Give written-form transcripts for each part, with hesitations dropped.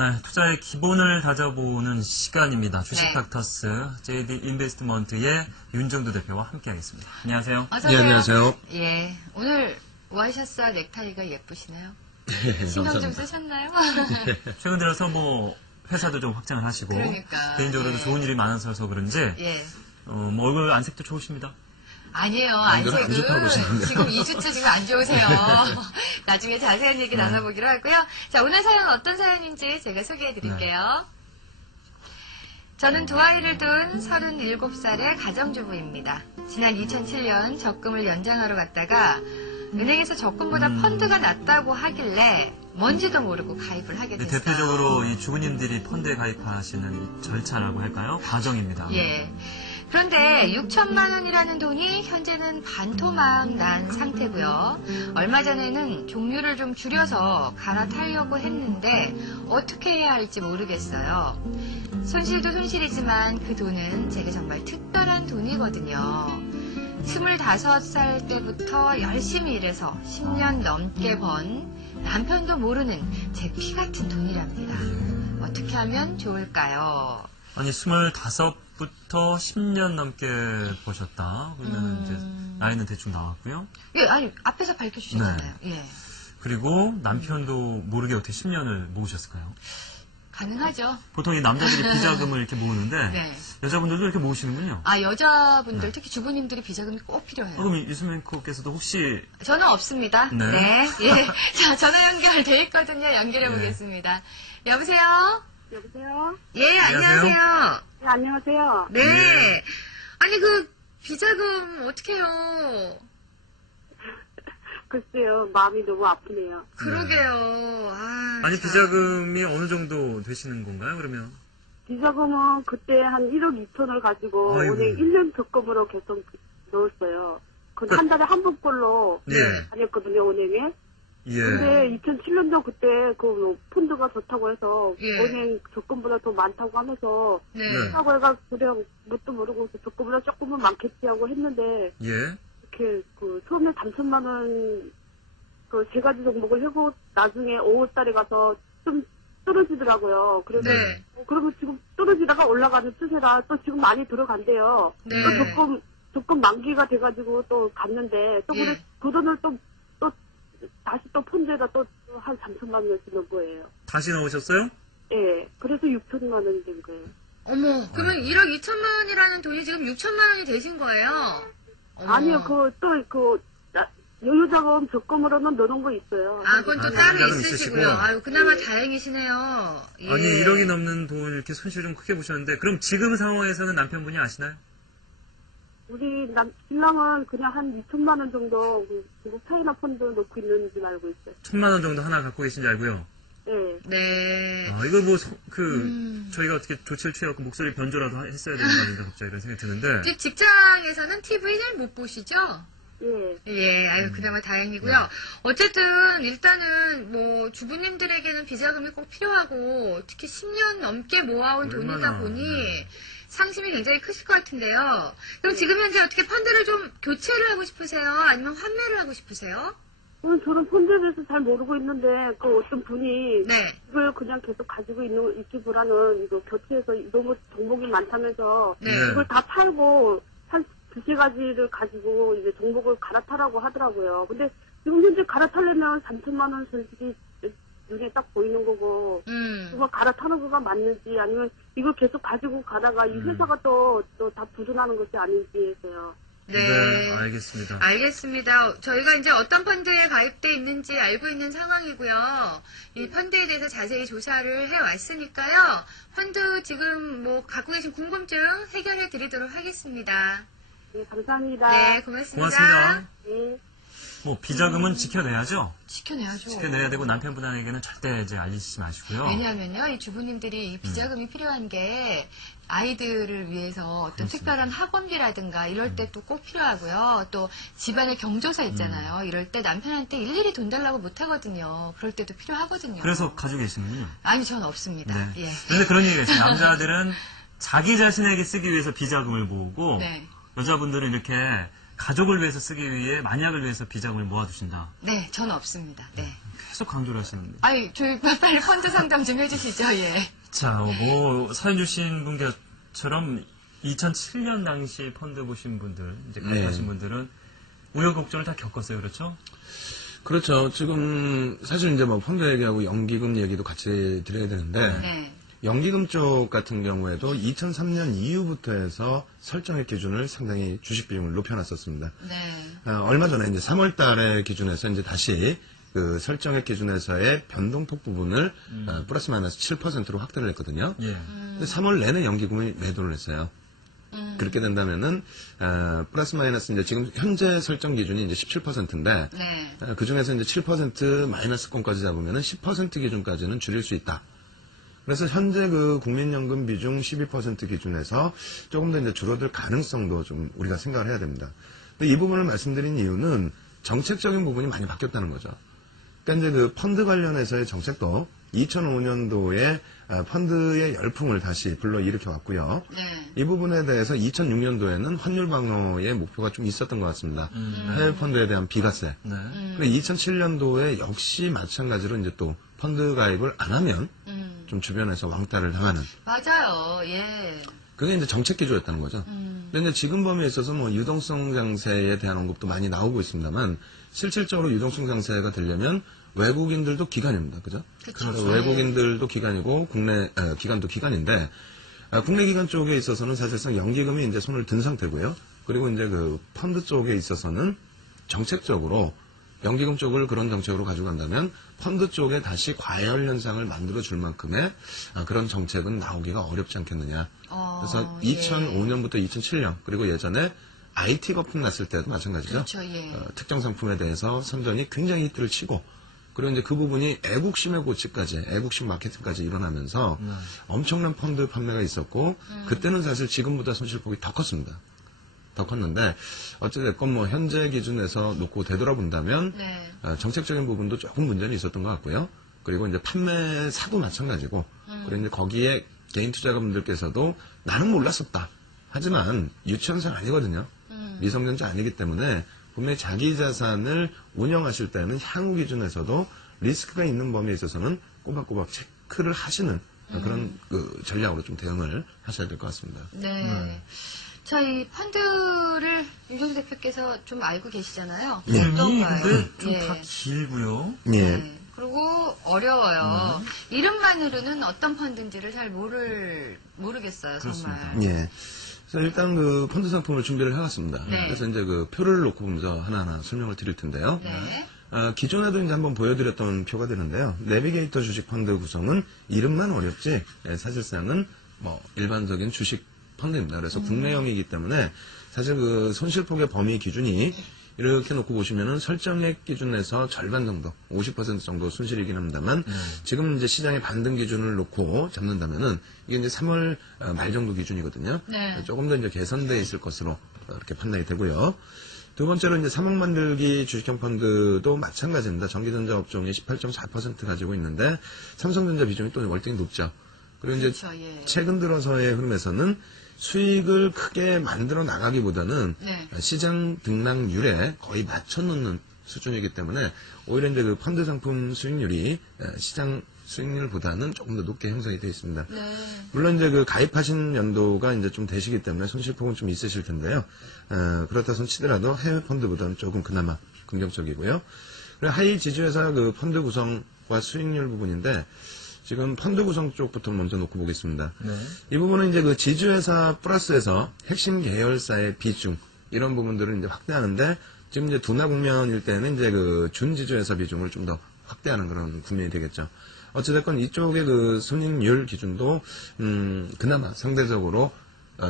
네, 투자의 기본을 다져보는 시간입니다. 주식 네. 닥터스 JD 인베스트먼트의 윤정도 대표와 함께하겠습니다. 안녕하세요. 어서오세요. 네, 안녕하세요. 예, 오늘 와이셔츠와 넥타이가 예쁘시네요. 네, 신경 좀 감사합니다. 쓰셨나요? 최근 들어서 뭐 회사도 좀 확장을 하시고 그러니까, 개인적으로도 예. 좋은 일이 많아서 그런지 예. 뭐 얼굴 안색도 좋으십니다. 아니에요, 이걸 안색은 부족하고 계시는데요. 지금 2주째 지금 안 좋으세요. 나중에 자세한 얘기 네. 나눠보기로 하고요. 자, 오늘 사연은 어떤 사연인지 제가 소개해드릴게요. 저는 두 아이를 둔 37살의 가정주부입니다. 지난 2007년 적금을 연장하러 갔다가 은행에서 적금보다 펀드가 낫다고 하길래 뭔지도 모르고 가입을 하게 네, 됐어요. 대표적으로 이 주부님들이 펀드에 가입하시는 이 절차라고 할까요? 과정입니다. 예. 그런데 6천만 원이라는 돈이 현재는 반토막 난 상태고요. 얼마 전에는 종류를 좀 줄여서 갈아타려고 했는데 어떻게 해야 할지 모르겠어요. 손실도 손실이지만 그 돈은 제게 정말 특별한 돈이거든요. 25살 때부터 열심히 일해서 10년 넘게 번 남편도 모르는 제 피 같은 돈이랍니다. 어떻게 하면 좋을까요? 아니 25부터 10년 넘게 버셨다. 그러면 이제 나이는 대충 나왔고요. 예, 아니 앞에서 밝혀주셨잖아요. 예. 그리고 남편도 모르게 어떻게 10년을 모으셨을까요? 가능하죠. 보통 이 남자들이 비자금을 이렇게 모으는데 네. 여자분들도 이렇게 모으시는군요. 아, 여자분들, 특히 주부님들이 비자금이 꼭 필요해요. 그럼 유수맨코께서도 혹시 저는 없습니다. 네. 네. 예. 자, 전화 연결돼 있거든요. 연결해 보겠습니다. 여보세요? 여보세요? 예, 안녕하세요. 안녕하세요. 네, 안녕하세요. 네. 네. 아니, 그, 비자금, 어떡해요? 글쎄요, 마음이 너무 아프네요. 그러게요. 아니 참. 비자금이 어느 정도 되시는 건가요? 그러면 비자금은 그때 한 1억 2천을 가지고 아이고. 은행 1년 적금으로 계속 넣었어요. 그건 한 달에 한 번꼴로 예. 다녔거든요, 은행에. 예. 근데 2007년도 그때 그 펀드가 좋다고 해서 예. 은행 적금보다 더 많다고 하면서 네. 네. 하고 해가 그냥 뭣도 모르고 적금보다 조금은 많겠지 하고 했는데 예. 이렇게 그 처음에 3천만 원 그 세 가지 종목을 해고 나중에 5월달에 가서 좀 떨어지더라고요. 그래서 네. 그러면 지금 떨어지다가 올라가는 추세라 또 지금 많이 들어간대요. 네. 또 조금 만기가 돼가지고 또 갔는데 또 예. 그 돈을 또 다시 또 펀드에다 또 한 3천만 원씩 넣은 거예요. 다시 넣으셨어요? 예. 그래서 6천만 원이 된 거예요. 어머, 그러면 1억 2천만 원이라는 돈이 지금 6천만 원이 되신 거예요? 어머. 아니요, 여유자금 적금으로는 넣어놓은 거 있어요. 아, 그건 또 아, 따로 여유자금 있으시고요. 있으시고. 아유, 그나마 다행이시네요. 예. 아니 1억이 넘는 돈 이렇게 손실 좀 크게 보셨는데 그럼 지금 상황에서는 남편분이 아시나요? 우리 신랑은 그냥 한 2천만 원 정도 중국 차이나 펀드 넣고 있는지 알고 있어요. 1,000만 원 정도 하나 갖고 계신지 알고요. 예. 네. 아, 이거 뭐 저희가 어떻게 조치를 취해갖고 목소리 변조라도 했어야 되는 거 아닌가 갑자기 이런 생각이 드는데. 즉, 직장에서는 TV를 못 보시죠? 예. 예, 아유, 그나마 다행이고요. 어쨌든, 일단은, 뭐, 주부님들에게는 비자금이 꼭 필요하고, 특히 10년 넘게 모아온 돈이다 얼마나, 보니, 네. 상심이 굉장히 크실 것 같은데요. 그럼 지금 현재 어떻게 펀드를 좀 교체를 하고 싶으세요? 아니면 환매를 하고 싶으세요? 저는 펀드에 대해서 잘 모르고 있는데 그 어떤 분이 네. 이걸 그냥 계속 가지고 있기보다는 이거 교체해서 너무 종목이 많다면서 네. 이걸 다 팔고 한 두세 가지를 가지고 이제 종목을 갈아타라고 하더라고요. 근데 지금 현재 갈아타려면 3천만 원 솔직히 눈에 딱 보이는 거고 그거 갈아타는 거가 맞는지 아니면 이걸 계속 가지고 가다가 이 회사가 또 다 부진하는 것이 아닌지 해서요. 네. 알겠습니다. 알겠습니다. 저희가 이제 어떤 펀드에 가입돼 있는지 알고 있는 상황이고요. 이 펀드에 대해서 자세히 조사를 해왔으니까요. 펀드 지금 뭐 갖고 계신 궁금증 해결해 드리도록 하겠습니다. 네, 감사합니다. 네, 고맙습니다. 고맙습니다. 네. 뭐 비자금은 지켜내야죠. 지켜내야죠. 지켜내야 되고 남편분에게는 절대 이제 알리지 마시고요. 왜냐하면요, 이 주부님들이 이 비자금이 필요한 게 아이들을 위해서 어떤 특별한 학원비라든가 이럴 때 또 꼭 필요하고요. 또 집안의 경조사 있잖아요. 이럴 때 남편한테 일일이 돈 달라고 못 하거든요. 그럴 때도 필요하거든요. 그래서 가지고 계시는군요. 아니, 전 없습니다. 네. 예. 그런데 그런 얘기가 있어요. 남자들은 자기 자신에게 쓰기 위해서 비자금을 모으고 네. 여자분들은 이렇게 가족을 위해서 쓰기 위해 만약을 위해서 비자금을 모아두신다. 네, 저는 없습니다. 네. 계속 강조를 하시는데. 아이, 저희 빨리 펀드 상담 좀 해주시죠, 예. 자, 뭐 사연 주신 분께처럼 2007년 당시 펀드 보신 분들, 이제 가입하신 분들은 우여곡절을 다 겪었어요, 그렇죠? 그렇죠. 지금 사실 이제 뭐 펀드 얘기하고 연기금 얘기도 같이 드려야 되는데 네. 연기금 쪽 같은 경우에도 2003년 이후부터 해서 설정액 기준을 상당히 주식 비중을 높여놨었습니다. 네. 얼마 전에 이제 3월 달에 기준에서 이제 다시 그 설정액 기준에서의 변동폭 부분을 플러스 마이너스 7%로 확대를 했거든요. 예. 근데 3월 내내 연기금을 매도를 했어요. 그렇게 된다면은 플러스 마이너스 이제 지금 현재 설정 기준이 이제 17%인데 네. 그 중에서 이제 7% 마이너스권까지 잡으면은 10% 기준까지는 줄일 수 있다. 그래서 현재 그 국민연금 비중 12% 기준에서 조금 더 이제 줄어들 가능성도 좀 우리가 생각을 해야 됩니다. 근데 이 부분을 말씀드린 이유는 정책적인 부분이 많이 바뀌었다는 거죠. 그러니까 이제 그 펀드 관련해서의 정책도 2005년도에 펀드의 열풍을 다시 불러일으켜 왔고요. 네. 이 부분에 대해서 2006년도에는 환율 방어의 목표가 좀 있었던 것 같습니다. 해외 펀드에 대한 비과세. 네. 그리고 2007년도에 역시 마찬가지로 이제 또 펀드 가입을 안 하면 좀 주변에서 왕따를 당하는. 맞아요, 예. 그게 이제 정책 기조였다는 거죠. 근데 이제 지금 범위에 있어서 뭐 유동성 장세에 대한 언급도 많이 나오고 있습니다만 실질적으로 유동성 장세가 되려면 외국인들도 기관입니다. 그죠? 그쵸. 외국인들도 기관이고 국내 기관도 기관인데 국내 기관 쪽에 있어서는 사실상 연기금이 이제 손을 든 상태고요. 그리고 이제 그 펀드 쪽에 있어서는 정책적으로 연기금 쪽을 그런 정책으로 가져간다면 펀드 쪽에 다시 과열 현상을 만들어 줄 만큼의 그런 정책은 나오기가 어렵지 않겠느냐. 그래서 예. 2005년부터 2007년 그리고 예전에 IT 거품 났을 때도 마찬가지죠. 그렇죠, 예. 특정 상품에 대해서 선정이 굉장히 히트를 치고 그리고 이제 그 부분이 애국심의 고치까지 애국심 마케팅까지 일어나면서 엄청난 펀드 판매가 있었고 그때는 사실 지금보다 손실폭이 더 컸습니다. 더 컸는데 어찌됐건 뭐 현재 기준에서 놓고 되돌아본다면 네. 정책적인 부분도 조금 문제는 있었던 것 같고요. 그리고 이제 판매사도 마찬가지고 그리고 이제 거기에 개인 투자가분들께서도 나는 몰랐었다. 하지만 유치원생 아니거든요. 미성년자 아니기 때문에 분명히 자기 자산을 운영하실 때는 향후 기준에서도 리스크가 있는 범위에 있어서는 꼬박꼬박 체크를 하시는 그런 그 전략으로 좀 대응을 하셔야 될 것 같습니다. 네. 저희 펀드를 윤종수 대표께서 좀 알고 계시잖아요. 네. 어떤가요? 근데 좀 예. 다 길고요. 예. 네. 그리고 어려워요. 이름만으로는 어떤 펀드인지를 잘 모르겠어요, 정말. 그렇습니다. 예. 그래서 일단 그 펀드 상품을 준비를 해왔습니다. 네. 그래서 이제 그 표를 놓고 먼저 하나하나 설명을 드릴 텐데요. 네. 기존에도 이제 한번 보여드렸던 표가 되는데요. 내비게이터 주식 펀드 구성은 이름만 어렵지, 사실상은 뭐 일반적인 주식 펀드입니다. 그래서 국내형이기 때문에 사실 그 손실폭의 범위 기준이 이렇게 놓고 보시면은 설정액 기준에서 절반 정도, 50% 정도 손실이긴 합니다만, 지금 이제 시장의 반등 기준을 놓고 잡는다면은, 이게 이제 3월 말 정도 기준이거든요. 네. 조금 더 이제 개선되어 있을 것으로 이렇게 판단이 되고요. 두 번째로 이제 사목 만들기 주식형 펀드도 마찬가지입니다. 전기전자 업종이 18.4% 가지고 있는데, 삼성전자 비중이 또 월등히 높죠. 그리고 이제 그렇죠, 예. 최근 들어서의 흐름에서는 수익을 크게 만들어 나가기보다는 네. 시장 등락률에 거의 맞춰놓는 수준이기 때문에 오히려 이제 그 펀드 상품 수익률이 시장 수익률보다는 조금 더 높게 형성이 되어 있습니다. 네. 물론 이제 그 가입하신 연도가 이제 좀 되시기 때문에 손실폭은 좀 있으실 텐데요. 그렇다 손 치더라도 해외 펀드보다는 조금 그나마 긍정적이고요. 그리고 하이 지주회사 그 펀드 구성과 수익률 부분인데 지금 펀드 구성 쪽부터 먼저 놓고 보겠습니다. 네. 이 부분은 이제 그 지주회사 플러스에서 핵심 계열사의 비중 이런 부분들을 이제 확대하는데 지금 이제 둔화 국면일 때는 이제 그 준지주회사 비중을 좀 더 확대하는 그런 국면이 되겠죠. 어찌됐건 이쪽의 그 손익률 기준도 그나마 상대적으로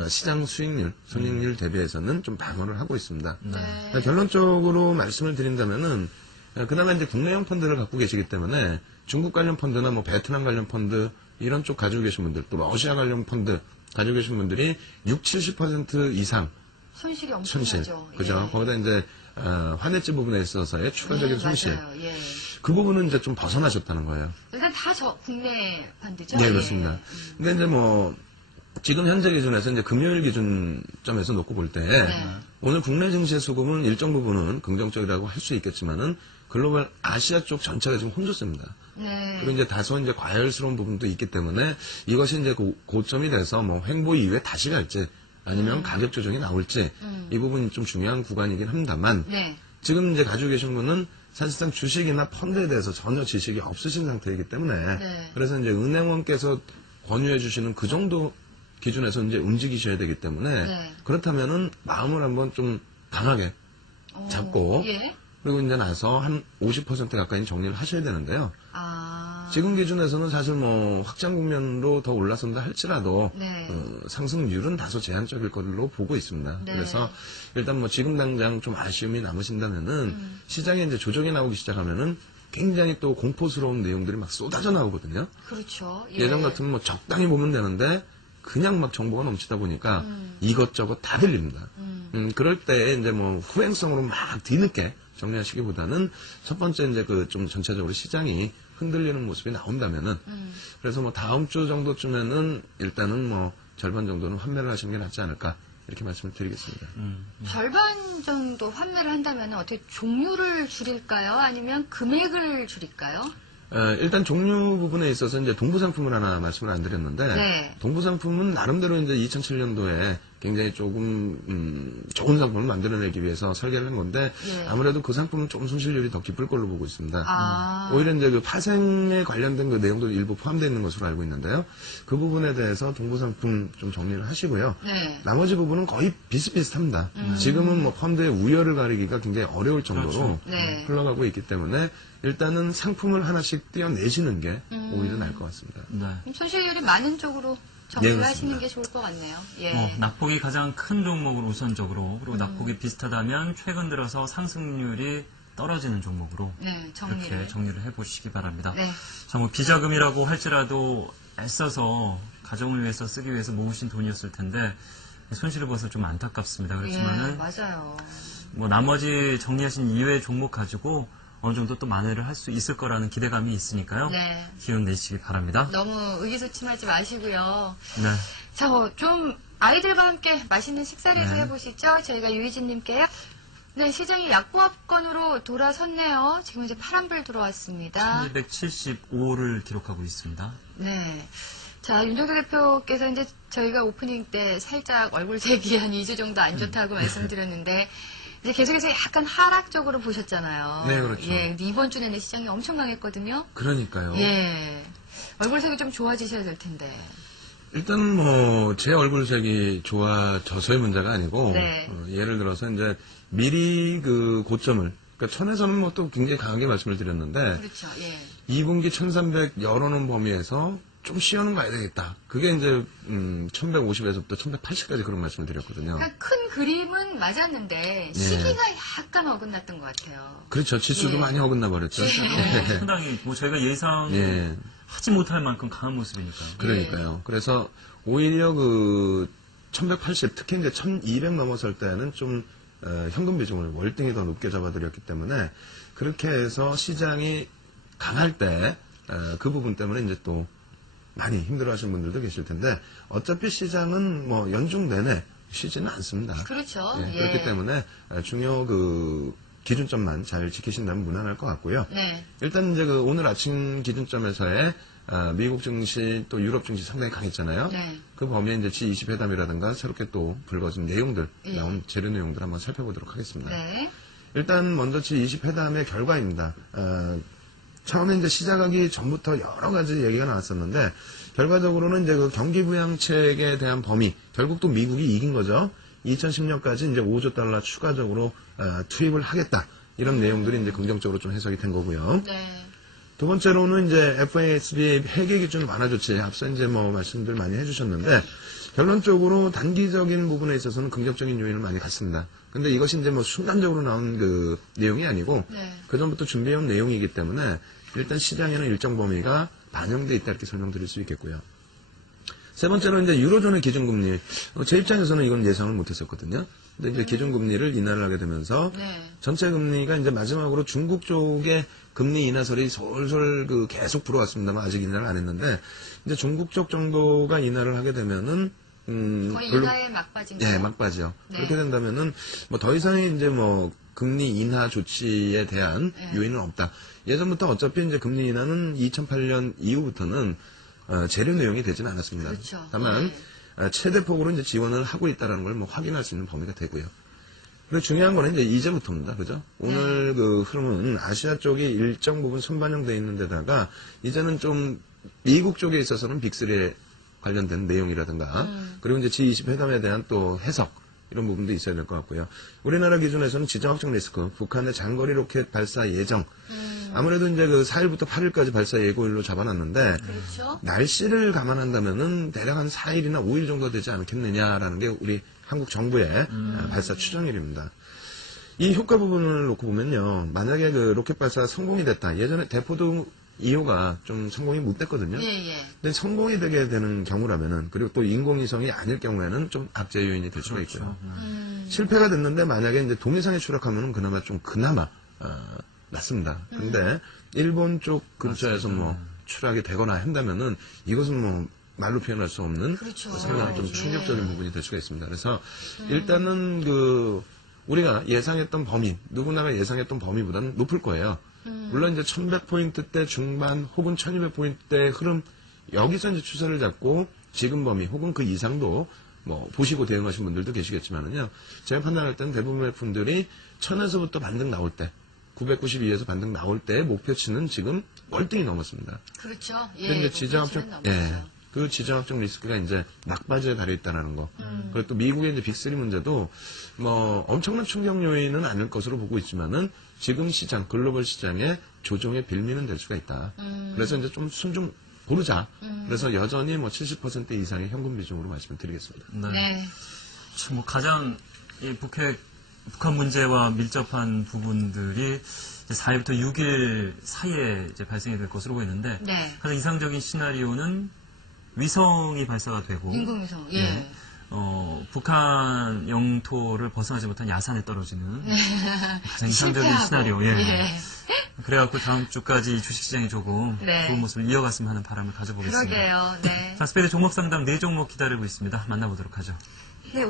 시장 수익률, 손익률 대비해서는 좀 방어를 하고 있습니다. 네. 결론적으로 말씀을 드린다면은 그나마 이제 국내형 펀드를 갖고 계시기 때문에 중국 관련 펀드나 뭐 베트남 관련 펀드 이런 쪽 가지고 계신 분들 또 러시아 관련 펀드 가지고 계신 분들이 60-70% 이상 손실이 손실, 엄청나죠. 그죠? 예. 거기다 이제 환해지 부분에 있어서의 추가적인 네, 손실, 맞아요. 예. 그 부분은 이제 좀 벗어나셨다는 거예요. 일단 다 국내 펀드죠? 네, 예. 그렇습니다. 근데 이제 뭐 지금 현재 기준에서 이제 금요일 기준점에서 놓고 볼 때 네. 오늘 국내 증시의 수급은 일정 부분은 긍정적이라고 할 수 있겠지만은 글로벌 아시아 쪽 전체가 지금 혼조세입니다. 네. 그리고 이제 다소 이제 과열스러운 부분도 있기 때문에 이것이 이제 고점이 돼서 뭐 횡보 이후에 다시 갈지 아니면 가격 조정이 나올지 이 부분이 좀 중요한 구간이긴 합니다만 네. 지금 이제 가지고 계신 분은 사실상 주식이나 펀드에 대해서 전혀 지식이 없으신 상태이기 때문에 네. 그래서 이제 은행원께서 권유해 주시는 그 정도 기준에서 이제 움직이셔야 되기 때문에 네. 그렇다면은 마음을 한번 좀 강하게 잡고 예. 그리고 이제 나서 한 50% 가까이 정리를 하셔야 되는데요. 아. 지금 기준에서는 사실 뭐 확장 국면으로 더 올라선다 할지라도 네. 상승률은 다소 제한적일 걸로 보고 있습니다. 네. 그래서 일단 뭐 지금 당장 좀 아쉬움이 남으신다면은 시장에 이제 조정이 나오기 시작하면은 굉장히 또 공포스러운 내용들이 막 쏟아져 나오거든요. 그렇죠. 예전 같으면 뭐 적당히 보면 되는데 그냥 막 정보가 넘치다 보니까 이것저것 다 들립니다. 그럴 때 이제 뭐 후행성으로 막 뒤늦게 정리하시기보다는 첫 번째 이제 그 좀 전체적으로 시장이 흔들리는 모습이 나온다면은 그래서 뭐 다음 주 정도쯤에는 일단은 뭐 절반 정도는 환매를 하시는 게 낫지 않을까 이렇게 말씀을 드리겠습니다. 절반 정도 환매를 한다면 어떻게 종류를 줄일까요? 아니면 금액을 줄일까요? 일단 종류 부분에 있어서 이제 동부 상품을 하나 말씀을 안 드렸는데 네. 동부 상품은 나름대로 이제 2007년도에 굉장히 조금 좋은 상품을 만들어내기 위해서 설계를 한 건데 네. 아무래도 그 상품은 조금 손실률이 더 깊을 걸로 보고 있습니다. 아. 오히려 이제 그 파생에 관련된 그 내용도 일부 포함되어 있는 것으로 알고 있는데요. 그 부분에 대해서 동부 상품 좀 정리를 하시고요. 네. 나머지 부분은 거의 비슷비슷합니다. 지금은 뭐 펀드의 우열을 가리기가 굉장히 어려울 정도로 그렇죠. 네. 흘러가고 있기 때문에 일단은 상품을 하나씩 떼어내시는 게 오히려 나을 것 같습니다. 네. 손실률이 많은 쪽으로 정리를 네, 하시는 그렇습니다. 게 좋을 것 같네요. 예. 낙폭이 가장 큰 종목을 우선적으로 그리고 낙폭이 비슷하다면 최근 들어서 상승률이 떨어지는 종목으로 네, 이렇게 정리를 해보시기 바랍니다. 네. 자, 뭐 비자금이라고 할지라도 애써서 가정을 위해서 쓰기 위해서 모으신 돈이었을 텐데 손실을 봐서 좀 안타깝습니다. 예, 그렇지만은 맞아요. 뭐 나머지 정리하신 이외의 종목 가지고 어느 정도 또 만회를 할 수 있을 거라는 기대감이 있으니까요. 네. 기운 내시기 바랍니다. 너무 의기소침하지 마시고요. 네. 자, 좀 아이들과 함께 맛있는 식사를 네. 해보시죠. 저희가 유희진님께요. 네, 시장이 약보합권으로 돌아섰네요. 지금 이제 파란불 들어왔습니다. 1275를 기록하고 있습니다. 네. 자, 윤정도 대표께서 이제 저희가 오프닝 때 살짝 얼굴색이 한 2주 정도 안 좋다고 말씀드렸는데, 이제 계속해서 약간 하락적으로 보셨잖아요. 네, 그렇죠. 예, 근데 이번 주에는 시장이 엄청 강했거든요. 그러니까요. 예. 얼굴색이 좀 좋아지셔야 될 텐데. 일단 뭐 제 얼굴색이 좋아져서의 문제가 아니고 네. 예를 들어서 이제 미리 그 고점을 그러니까 천에서는 뭐 또 굉장히 강하게 말씀을 드렸는데 그렇죠. 예. 2분기 1300 열어놓은 범위에서 좀 쉬어는 가야 되겠다. 그게 이제 1150에서부터 1180까지 그런 말씀을 드렸거든요. 그러니까 큰 그림은 맞았는데 시기가 약간 어긋났던 것 같아요. 그렇죠. 지수도 예. 많이 어긋나 버렸죠. 상당히 뭐 저희가 예상하지 예. 못할 만큼 강한 모습이니까요. 그러니까요. 그래서 오히려 그 1180 특히 이제 1200 넘어설 때는 좀 현금 비중을 월등히 더 높게 잡아드렸기 때문에 그렇게 해서 시장이 강할 때 그 부분 때문에 이제 또 많이 힘들어하시는 분들도 계실 텐데 어차피 시장은 뭐 연중 내내 쉬지는 않습니다. 그렇죠. 예, 예. 그렇기 때문에 중요 그 기준점만 잘 지키신다면 무난할 것 같고요. 네. 일단 이제 그 오늘 아침 기준점에서의 미국 증시 또 유럽 증시 상당히 강했잖아요. 네. 그 범위에 이제 G20 회담이라든가 새롭게 또 불거진 내용들 예. 나온 재료 내용들 한번 살펴보도록 하겠습니다. 네. 일단 먼저 G20 회담의 결과입니다. 처음에 이제 시작하기 전부터 여러 가지 얘기가 나왔었는데 결과적으로는 이제 그 경기 부양책에 대한 범위 결국 또 미국이 이긴 거죠. 2010년까지 이제 5조 달러 추가적으로 투입을 하겠다 이런 내용들이 이제 긍정적으로 좀 해석이 된 거고요. 네. 두 번째로는 이제 FASB 회계 기준 완화 조치 앞서 이제 뭐 말씀들 많이 해주셨는데 결론적으로 단기적인 부분에 있어서는 긍정적인 요인을 많이 갖습니다. 근데 이것이 이제 뭐 순간적으로 나온 그 내용이 아니고 네. 그 전부터 준비해온 내용이기 때문에 일단 시장에는 일정 범위가 반영돼 있다 이렇게 설명드릴 수 있겠고요. 세 번째로 이제 유로존의 기준금리 제 입장에서는 이건 예상을 못했었거든요. 근데 이제 기준금리를 인하를 하게 되면서 네. 전체 금리가 이제 마지막으로 중국 쪽의 금리 인하설이 솔솔 그 계속 불어왔습니다만 아직 인하를 안 했는데 이제 중국 쪽 정도가 인하를 하게 되면은 거의 인하의 막바지인가요? 예, 막바지요. 네. 그렇게 된다면은 뭐 더 이상의 이제 뭐 금리 인하 조치에 대한 네. 요인은 없다. 예전부터 어차피 이제 금리 인하는 2008년 이후부터는 재료 내용이 되지는 않았습니다. 그렇죠. 다만 최대폭으로 이제 지원을 하고 있다는 걸 뭐 확인할 수 있는 범위가 되고요. 그리고 중요한 거는 이제 이제부터입니다. 그죠? 오늘 그 흐름은 아시아 쪽이 일정 부분 선반영되어 있는 데다가 이제는 좀 미국 쪽에 있어서는 빅3에 관련된 내용이라든가 그리고 이제 G20 회담에 대한 또 해석 이런 부분도 있어야 될 것 같고요. 우리나라 기준에서는 지정 확정 리스크, 북한의 장거리 로켓 발사 예정. 아무래도 이제 그 4일부터 8일까지 발사 예고일로 잡아놨는데 그렇죠. 날씨를 감안한다면은 대략 한 4일이나 5일 정도 되지 않겠느냐라는 게 우리 한국 정부의 발사 추정일입니다. 이 효과 부분을 놓고 보면요. 만약에 그 로켓 발사가 성공이 됐다. 예전에 대포동 2호가 좀 성공이 못 됐거든요. 예. 근데 성공이 되게 되는 경우라면은 그리고 또 인공위성이 아닐 경우에는 좀 악재 요인이 될 수가 있고요. 실패가 됐는데 만약에 이제 동해상에 추락하면은 그나마 낫습니다. 근데 일본 쪽 근처에서 뭐 추락이 되거나 한다면은 이것은 뭐 말로 표현할 수 없는 그렇죠. 상당히 좀 예. 충격적인 부분이 될 수가 있습니다. 그래서 일단은 그 우리가 예상했던 범위, 누구나가 예상했던 범위보다는 높을 거예요. 물론 이제 1100포인트대 중반 혹은 1200포인트대 흐름 여기서 이제 추세를 잡고 지금 범위 혹은 그 이상도 뭐 보시고 대응하신 분들도 계시겠지만은요. 제가 판단할 때는 대부분의 분들이 1000에서부터 반등 나올 때 992에서 반등 나올 때 목표치는 지금 월등히 넘었습니다. 그렇죠. 근데 이제 지정학적, 그 지정학적 리스크가 이제 막바지에 달해 있다는 거. 그리고 또 미국의 이제 빅3 문제도 뭐 엄청난 충격 요인은 아닐 것으로 보고 있지만은 지금 시장, 글로벌 시장에 조정의 빌미는 될 수가 있다. 그래서 이제 좀 순 좀 고르자. 그래서 여전히 뭐 70% 이상의 현금 비중으로 말씀을 드리겠습니다. 네. 뭐 가장 이 북한 문제와 밀접한 부분들이 이제 4일부터 6일 사이에 이제 발생이 될 것으로 보이는데 네. 가장 이상적인 시나리오는 위성이 발사가 되고 인공위성. 예. 네. 북한 영토를 벗어나지 못한 야산에 떨어지는 가장 이상적인 실패하고. 시나리오. 예. 예. 그래갖고 다음 주까지 주식시장이 조금 네. 좋은 모습을 이어갔으면 하는 바람을 가져보겠습니다. 그러게요. 네. 자, 스페드 종목 상담 4종목 기다리고 있습니다. 만나보도록 하죠. 네.